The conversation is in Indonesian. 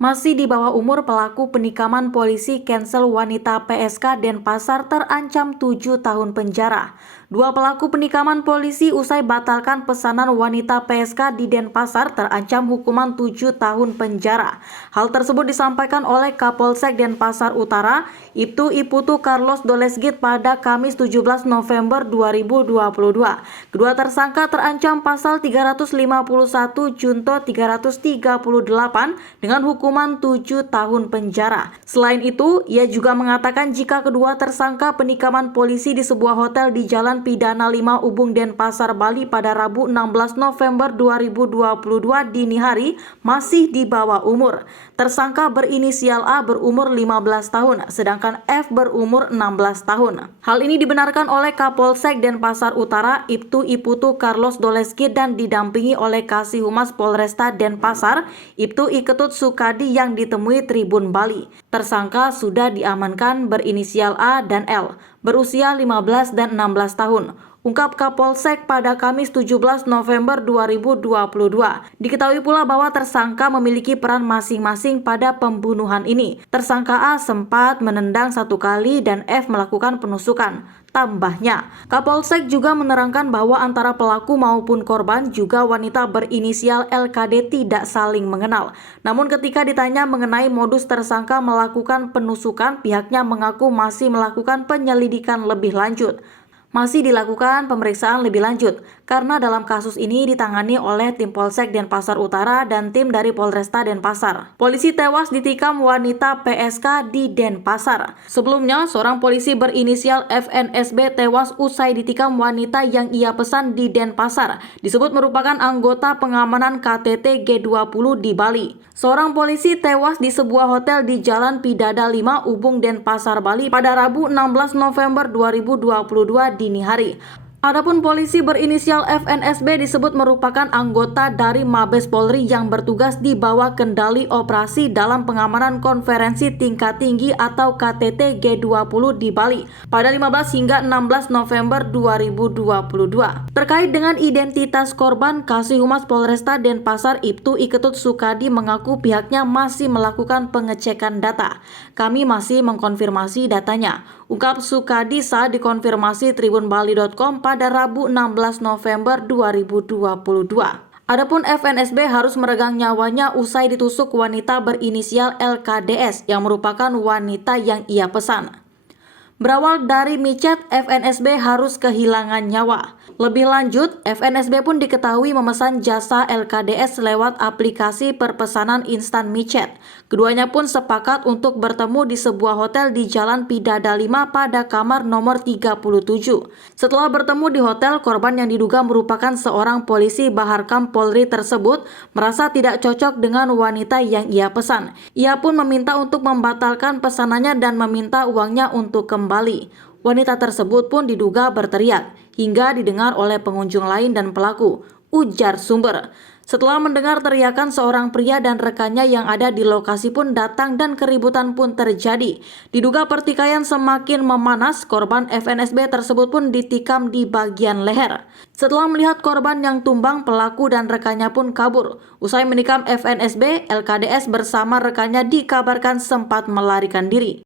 Masih di bawah umur, pelaku penikaman polisi cancel wanita PSK Denpasar terancam 7 tahun penjara. Dua pelaku penikaman polisi usai batalkan pesanan wanita PSK di Denpasar terancam hukuman 7 tahun penjara. Hal tersebut disampaikan oleh Kapolsek Denpasar Utara, Ibtu Iputu Carlos Dolesgit pada Kamis 17 November 2022. Kedua tersangka terancam pasal 351 Junto 338 dengan hukuman 7 tahun penjara. Selain itu, ia juga mengatakan jika kedua tersangka penikaman polisi di sebuah hotel di Jalan Pidana 5 Ubung Denpasar, Bali pada Rabu 16 November 2022 dini hari masih di bawah umur. Tersangka berinisial A berumur 15 tahun, sedangkan F berumur 16 tahun. Hal ini dibenarkan oleh Kapolsek Denpasar Utara, Ibtu Iputu Carlos Dolesgit dan didampingi oleh Kasih Humas Polresta Denpasar, Ibtu Iketut Sukadi yang ditemui Tribun Bali. Tersangka sudah diamankan berinisial A dan L, berusia 15 dan 16 tahun. Ungkap Kapolsek pada Kamis 17 November 2022. Diketahui pula bahwa tersangka memiliki peran masing-masing pada pembunuhan ini. Tersangka A sempat menendang 1 kali dan F melakukan penusukan. Tambahnya, Kapolsek juga menerangkan bahwa antara pelaku maupun korban juga wanita berinisial LKD tidak saling mengenal. Namun ketika ditanya mengenai modus tersangka melakukan penusukan, pihaknya mengaku masih melakukan penyelidikan lebih lanjut. Masih dilakukan pemeriksaan lebih lanjut karena dalam kasus ini ditangani oleh tim Polsek Denpasar Utara dan tim dari Polresta Denpasar. Polisi tewas ditikam wanita PSK di Denpasar. Sebelumnya, seorang polisi berinisial FNSB tewas usai ditikam wanita yang ia pesan di Denpasar. Disebut merupakan anggota pengamanan KTT G20 di Bali. Seorang polisi tewas di sebuah hotel di Jalan Pidada 5 Ubung Denpasar, Bali pada Rabu 16 November 2022 dini hari. Adapun polisi berinisial FNSB disebut merupakan anggota dari Mabes Polri yang bertugas di bawah kendali operasi dalam pengamanan konferensi tingkat tinggi atau KTT G20 di Bali pada 15 hingga 16 November 2022. Terkait dengan identitas korban, Kasih Humas Polresta Denpasar Ibtu Iketut Sukadi mengaku pihaknya masih melakukan pengecekan data. Kami masih mengkonfirmasi datanya, ungkap Sukadi saat dikonfirmasi tribunbali.com pada Rabu 16 November 2022. Adapun FNSB harus meregang nyawanya usai ditusuk wanita berinisial LKDS yang merupakan wanita yang ia pesan. Berawal dari micet, FNSB harus kehilangan nyawa. Lebih lanjut, FNSB pun diketahui memesan jasa LKDS lewat aplikasi perpesanan instan micet. Keduanya pun sepakat untuk bertemu di sebuah hotel di Jalan Pidada 5 pada kamar nomor 37. Setelah bertemu di hotel, korban yang diduga merupakan seorang polisi Baharkam Polri tersebut merasa tidak cocok dengan wanita yang ia pesan. Ia pun meminta untuk membatalkan pesanannya dan meminta uangnya untuk kembali. Wanita tersebut pun diduga berteriak hingga didengar oleh pengunjung lain dan pelaku, ujar sumber. Setelah mendengar teriakan, seorang pria dan rekannya yang ada di lokasi pun datang dan keributan pun terjadi. Diduga pertikaian semakin memanas, korban FNSB tersebut pun ditikam di bagian leher. Setelah melihat korban yang tumbang, pelaku dan rekannya pun kabur. Usai menikam FNSB, LKDS bersama rekannya dikabarkan sempat melarikan diri.